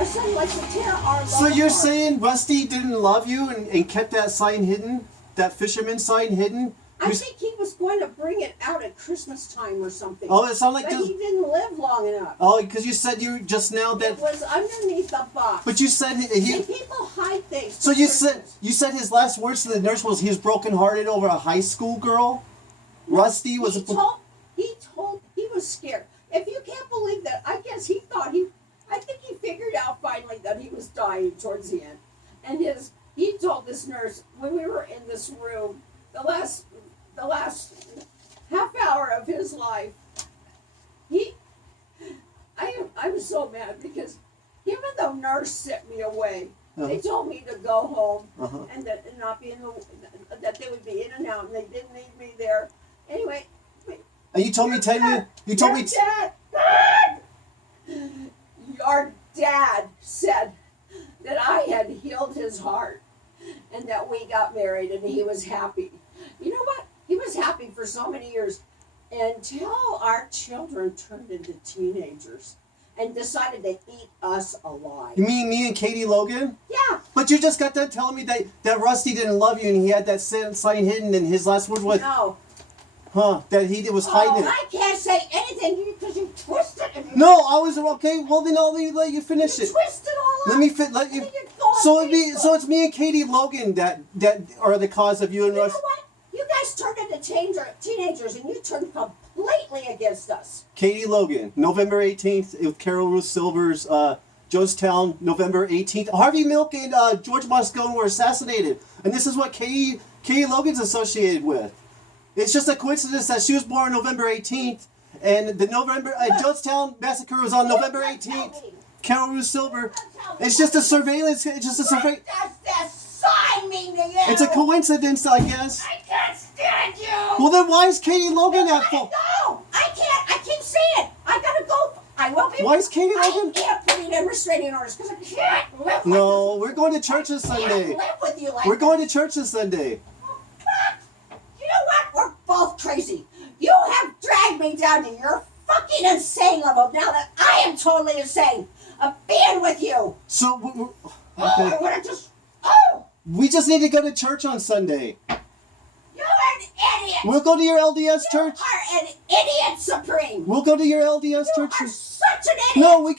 Our son likes to tear our love So you're apart. saying Rusty didn't love you and kept that sign hidden? That fisherman sign hidden? I think he was going to bring it out at Christmas time or something. Oh, it sounded like but this. he didn't live long enough. Oh, because you said you just now that. It was underneath the box. But you said See, he. people hide things. So for you Christmas. said his last words to the nurse was he was brokenhearted over a high school girl. Rusty was. He was scared. If you can't believe that, I guess he thought I think he figured out finally that he was dying towards the end. And he told this nurse when we were in this room, the last half hour of his life, I was so mad because even though nurse sent me away, they told me to go home and that and not be that they would be in and out and they didn't need me there. Anyway. And you told me 10 minutes. You told me. Your dad said that I had healed his heart and that we got married and he was happy. You know what? He was happy for so many years until our children turned into teenagers and decided to eat us alive. You mean me and Katie Logan? Yeah. But you just got done telling me that Rusty didn't love you and he had that sign hidden and his last word was. No. Huh? That he was hiding it. I can't say anything because you twisted it. No, I was okay. Well, then I'll let you finish it. Twisted all Let up. me let you. So it's me and Katie Logan that are the cause of you and Russ. You know what? You guys turned into teenagers and you turned completely against us. Katie Logan, November 18th, with Carol Ruth Silver's Jonestown, November 18th. Harvey Milk and George Moscone were assassinated, and this is what Katie Logan's associated with. It's just a coincidence that she was born November 18th, and the Jonestown massacre was on November 18th. Carol Ruth Silver. It's just a surveillance. It's just a surveillance. What does that sign mean to you? It's a coincidence, I guess. I can't stand you. Well, then why is Katie Logan at fault? No, I can't. I keep saying it. I gotta go. I will be. Why is Katie Logan? I can't put in restraining orders because I can't live with No, you. we're going to church this I Sunday. can't live with you like We're going to church this Sunday. You know what? We're both crazy. You have dragged me down to your fucking insane level now that I am totally insane of being with you. So, Oh, okay. I want to just. Oh, We just need to go to church on Sunday. you're an idiot. We'll go to your LDS You church. are an idiot supreme. We'll go to your LDS You church. are such an idiot. No, we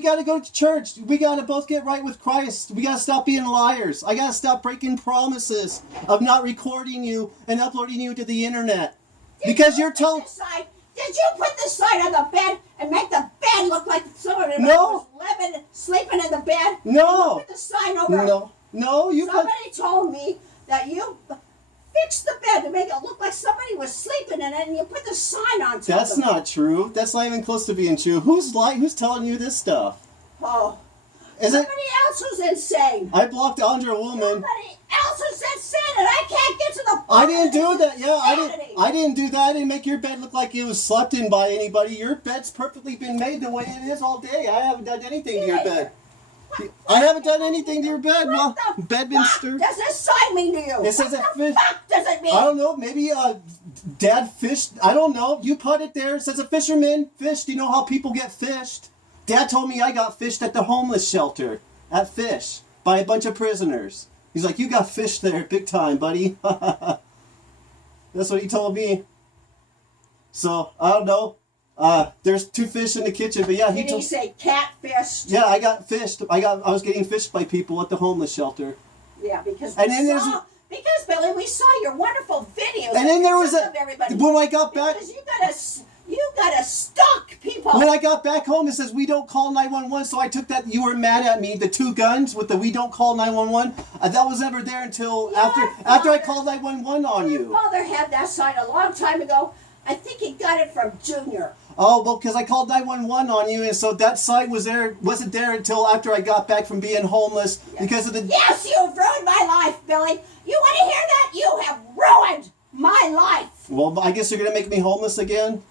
gotta go to church. We gotta both get right with Christ. We gotta stop being liars. I gotta stop breaking promises of not recording you and uploading you to the internet. Because you're telling. Did you put the sign on the bed and make the bed look like someone No. was sleeping in the bed? No. Put the sign over. No, you put. Somebody told me that you fixed the bed to make it look like somebody was sleeping in it, and you put the sign on top. That's of it. not true. That's not even close to being true. Who's telling you this stuff? Oh, Is it? somebody else was insane. I blocked Andrea Woolman. Somebody else was insane, and I can't get to the. I didn't do that. Yeah, Insanity. I didn't do that. I didn't make your bed look like it was slept in by anybody. Your bed's perfectly been made the way it is all day. I haven't done anything to your bed. I haven't done anything to your bed. Well, What the bed been fuck stirred. does this sign mean to you? It says what it the fish. fuck does it mean? I don't know. Maybe Dad fished. I don't know. You put it there. It says a fisherman fished. You know how people get fished? Dad told me I got fished at the homeless shelter at Fish by a bunch of prisoners. He's like, you got fished there big time, buddy. That's what he told me. So, I don't know. There's 2 fish in the kitchen, but yeah, Did he say catfish? yeah, I got fished. I was getting fished by people at the homeless shelter. Yeah, because And then there's because Billy, we saw your wonderful videos. And then there was of everybody. when I got back. Because you gotta stalk people. When I got back home, it says we don't call 911. So I took that you were mad at me. The 2 guns with the we don't call 911. That was never there until after I called 911 on Your you. father had that sign a long time ago. I think he got it from Junior. Oh, well, because I called 911 on you, and so that sign wasn't there until after I got back from being homeless because of the. Yes, you've ruined my life, Billy. You want to hear that? You have ruined my life. Well, I guess you're gonna make me homeless again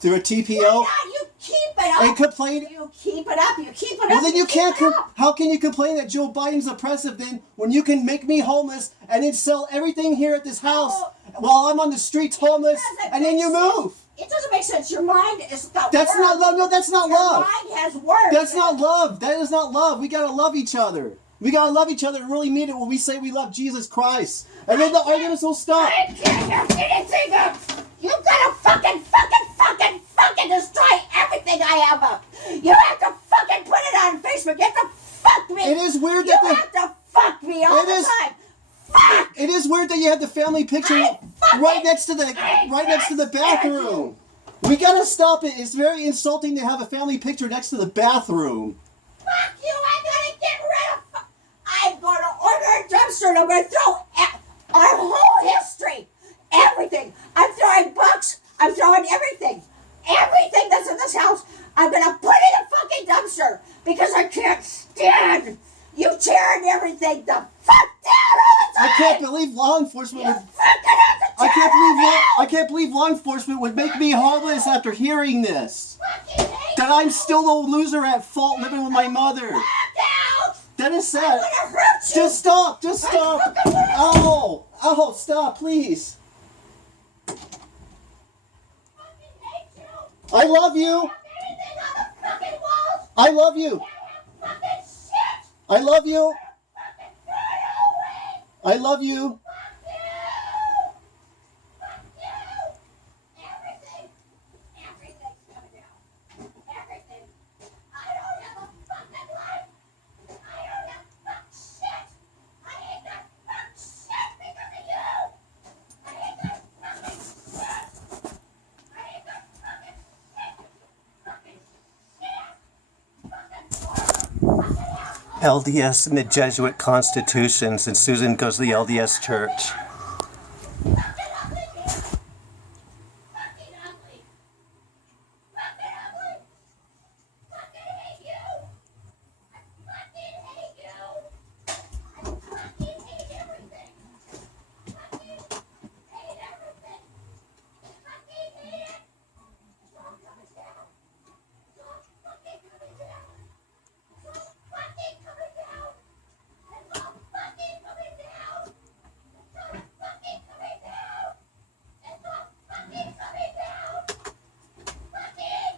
through a TPO. Why not? You keep it up. And complain. You keep it up. You keep it up. Well, then you can't. keep it up. How can you complain that Joe Biden's oppressive then when you can make me homeless and then sell everything here at this house while I'm on the streets homeless Doesn't and then make you sense. move? It doesn't make sense. Your mind is got That's words. not love. No, that's not Your love. mind has words. That's not love. That is not love. We gotta love each other. We gotta love each other and really mean it when we say we love Jesus Christ. And then the arguments will stop. I can't hear anything else. You gotta fucking destroy everything I have up. You have to fucking put it on Facebook. You have to fuck me. It is weird You that have to fuck me all the time. Fuck. it is weird that you have the family picture right next to the bathroom. We gotta stop it. It's very insulting to have a family picture next to the bathroom. Fuck you. I'm gonna get rid of. I'm gonna order a dumpster and I'm gonna throw our whole history, everything. I'm throwing books. I'm throwing everything. Everything that's in this house, I'm gonna put in a fucking dumpster because I can't stand you tearing everything the fuck down all the time. I can't believe law enforcement would. I I can't believe law enforcement would make me homeless after hearing this. fucking hate That I'm still the loser at fault living with my mother. out. That is I'm sad. gonna hurt you. Just stop. Just stop. Oh, oh, stop, please. fucking hate you. I love you. Anything on the fucking walls. I love you. Fucking shit. I love you. Fucking throw it away. I love you. Fuck you. Fuck you. Everything's coming down. Everything. I don't have a fucking life. I don't have fuck shit. I hate that fuck shit because of you. I hate that fucking shit. I hate that fucking shit. Fucking shit. Fucking fucking asshole. LDS and the Jesuit constitutions, and Susan goes to the LDS church. Fucking ugly, man. Fucking ugly. Fucking ugly. Fucking hate you. I fucking hate you. I fucking hate everything. Fucking hate everything. Fucking hate it. It's all coming down. It's all fucking coming down. It's all fucking coming down. It's all fucking coming down. It's all fucking coming down. It's all fucking coming down. Fucking.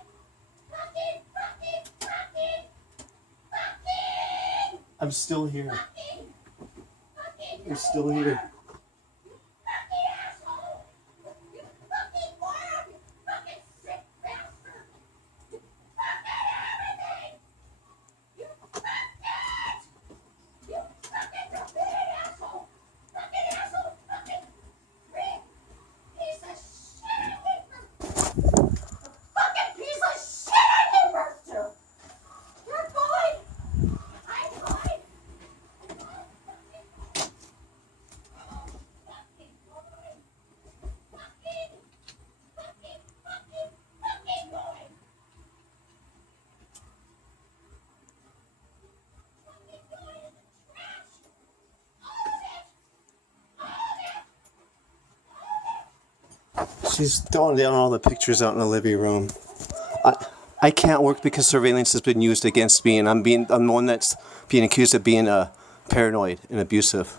Fucking. Fucking. Fucking. Fucking. I'm still here. Fucking. Fucking. I'm still here. You fucking asshole. You fucking moron. You fucking sick bastard. You fucking everything. You fucking. You fucking stupid asshole. Fucking asshole. Fucking freak. Piece of shit I hate for. Fucking piece of shit I hate for. You're going. I'm going. I'm going. Fucking. Fucking going. Fucking. Fucking. Fucking. Fucking going. Fucking going in the trash. All of it. All of it. All of it. She's throwing down all the pictures out in the living room. I can't work because surveillance has been used against me, and I'm the one that's being accused of being paranoid and abusive.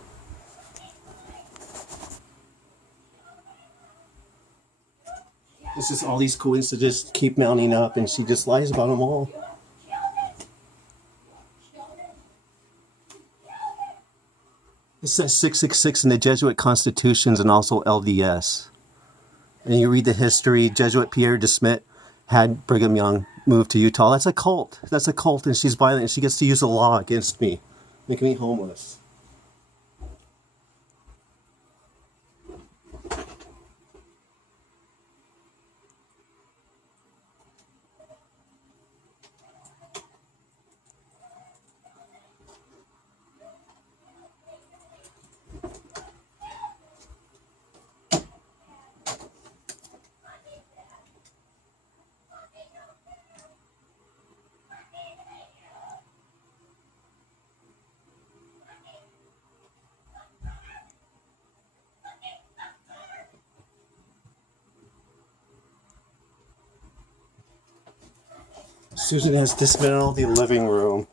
It's just all these coincidences keep mounting up, and she just lies about them all. It says 666 in the Jesuit constitutions and also LDS. And you read the history, Jesuit Pierre de Smet had Brigham Young moved to Utah. That's a cult. That's a cult, and she's violent, and she gets to use the law against me, making me homeless. Susan has dismantled the living room.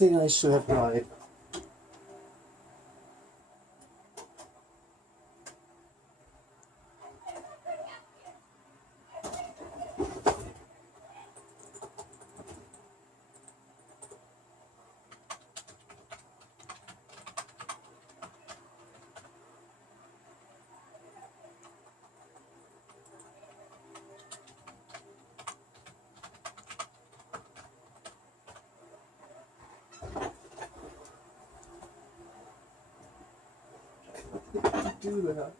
saying I should have died. Do that.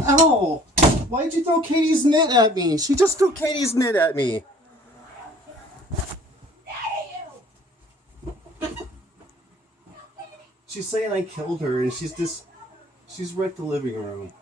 Ow! Why'd you throw Katie's knit at me? She just threw Katie's knit at me. She's saying I killed her, and she's wrecked the living room.